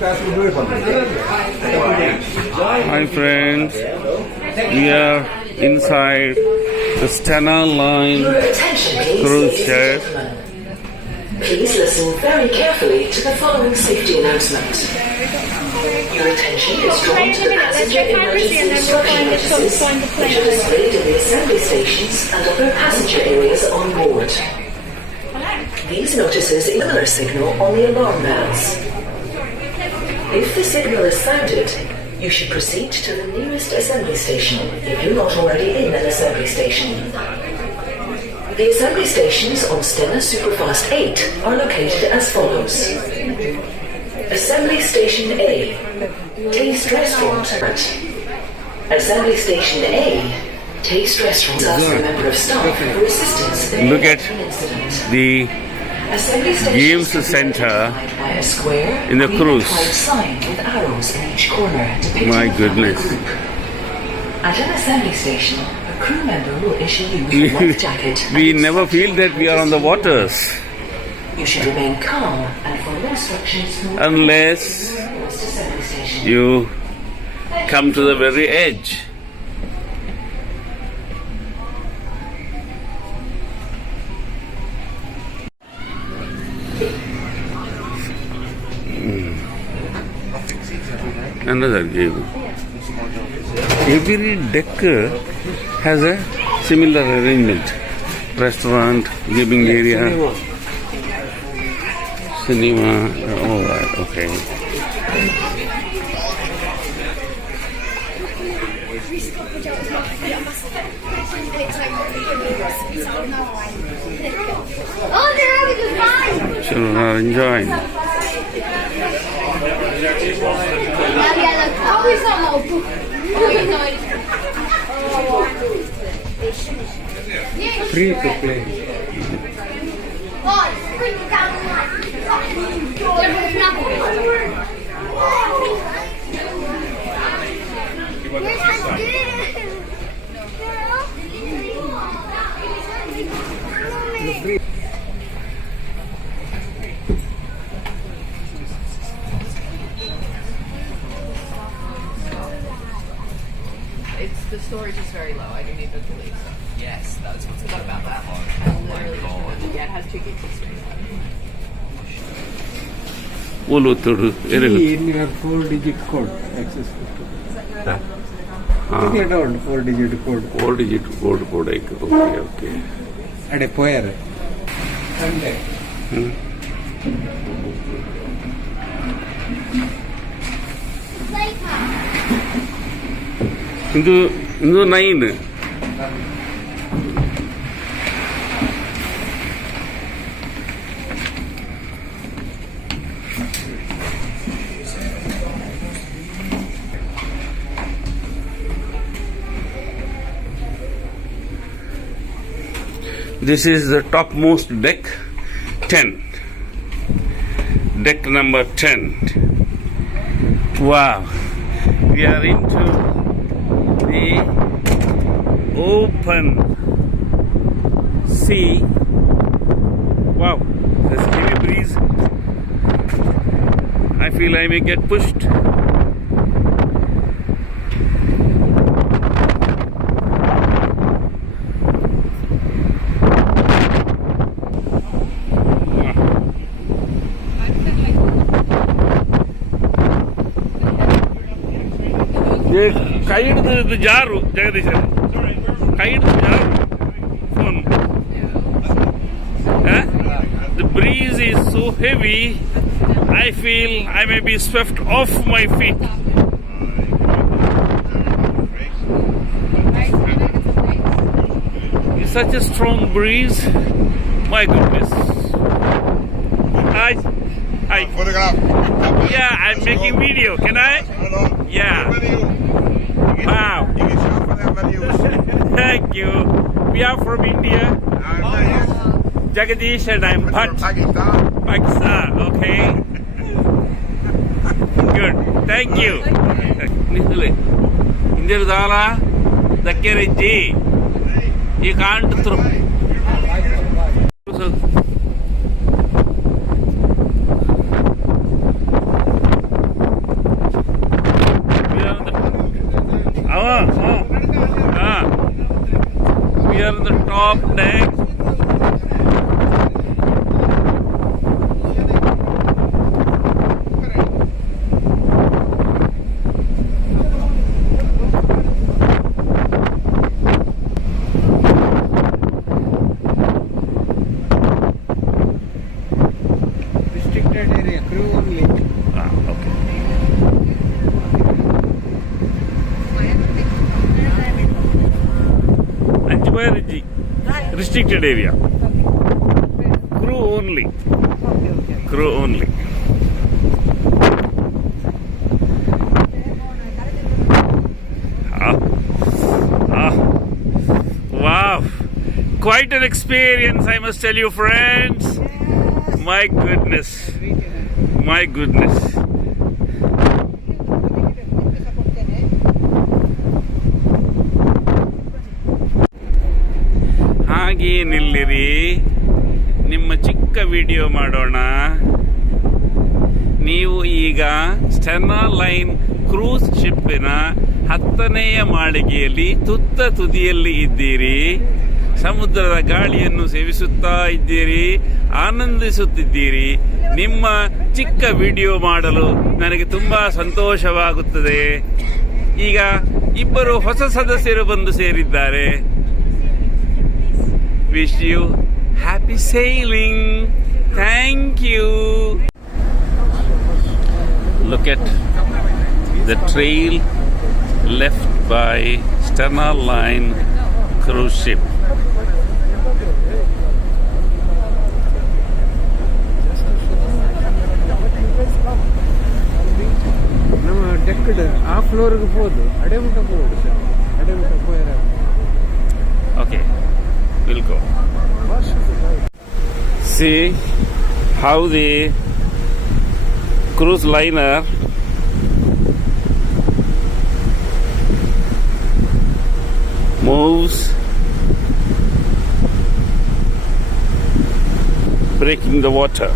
Hi friends, we are inside the STENA Line cruise ship. Please listen very carefully to the following safety announcement. Your attention is drawn to the passenger emergency instruction notices which are displayed in the assembly stations and other passenger areas on board. These notices is a similar signal on the alarm bells. If the signal is sounded, you should proceed to the nearest assembly station if you're not already in an assembly station. The assembly stations on Stena Superfast 8 are located as follows. Assembly Station A, Taste Restaurant. Assembly Station A, Taste Restaurant. Ask a member of staff for assistance in Look at an incident. the games center in the cruise. My goodness. At an assembly station, a crew member will issue you a life jacket. We never feel that we are on the waters You should remain calm and follow instructions unless you come to the very edge. Another game. Every deck has a similar arrangement. Restaurant, gaming area, cinema, all that, okay. Children are enjoying. Free to play. The storage is very low. I didn't even believe so. Yes, that's what's good about that one. I literally, yeah, it has 2 gigs of space. Key in your 4-digit code access. Take it out, 4-digit code. 4-digit code. Okay. At a pair. Sunday. Into 9. This is the topmost deck, 10. Deck number 10. Wow. We are into the open sea. Wow, there's a heavy breeze. I feel I may get pushed. Kite the jaru, Jagadish. Kite the jaru. Phone. The breeze is so heavy, I feel I may be swept off my feet. It's such a strong breeze. My goodness. Hi. Photograph. Yeah, I'm making video. Can I? Yeah. Wow. Thank you. We are from India. Jagadish and I'm Bhatt. Pakistan. Okay. Good. Thank you. Indirudala, Dakkeriji. You can't throw. restricted area. Crew only. Crew only. Wow. Quite an experience, I must tell you, friends. My goodness. My goodness. ಹಾಗೆ ನಿಲ್ಲಿರಿ, ನಿಮ್ಮ ಚಿಕ್ಕ video ಮಾಡೋಣ. ನೀವು ಈಗ ಸ್ಟೆನಾ line cruise ಶಿಪ್ಪಿನ 10ನೆಯ ಮಾಳಿಗೆಯಲ್ಲಿ ತುತ್ತ ತುದಿಯಲ್ಲಿ ಇದ್ದೀರಿ. ಸಮುದ್ರದ ಗಾಳಿಯನ್ನು ಸೇವಿಸುತ್ತಾ ಇದ್ದೀರಿ, ಆನಂದಿಸುತ್ತಿದ್ದೀರಿ. ನಿಮ್ಮ ಚಿಕ್ಕ ವಿಡಿಯೋ ಮಾಡಲು ನನಗೆ ತುಂಬಾ ಸಂತೋಷವಾಗುತ್ತದೆ. ಈಗ ಇಬ್ಬರು ಹೊಸ ಸದಸ್ಯರು ಬಂದು ಸೇರಿದ್ದಾರೆ. Wish you happy sailing. Thank you. Look at the trail left by Stena Line cruise ship. ನಮ್ಮ ಡೆಕ್ಕಡ್ ಆ ಫ್ಲೋರ್ಗೆ ಹೋದು ಅಡೆ ಮುಟ್ಟ ಹೋಗುದು ಸರ್. ಅಡೆ ಮುಟ್ಟ ಹೋಯರ. Okay, we'll go. See how the cruise liner moves, breaking the water.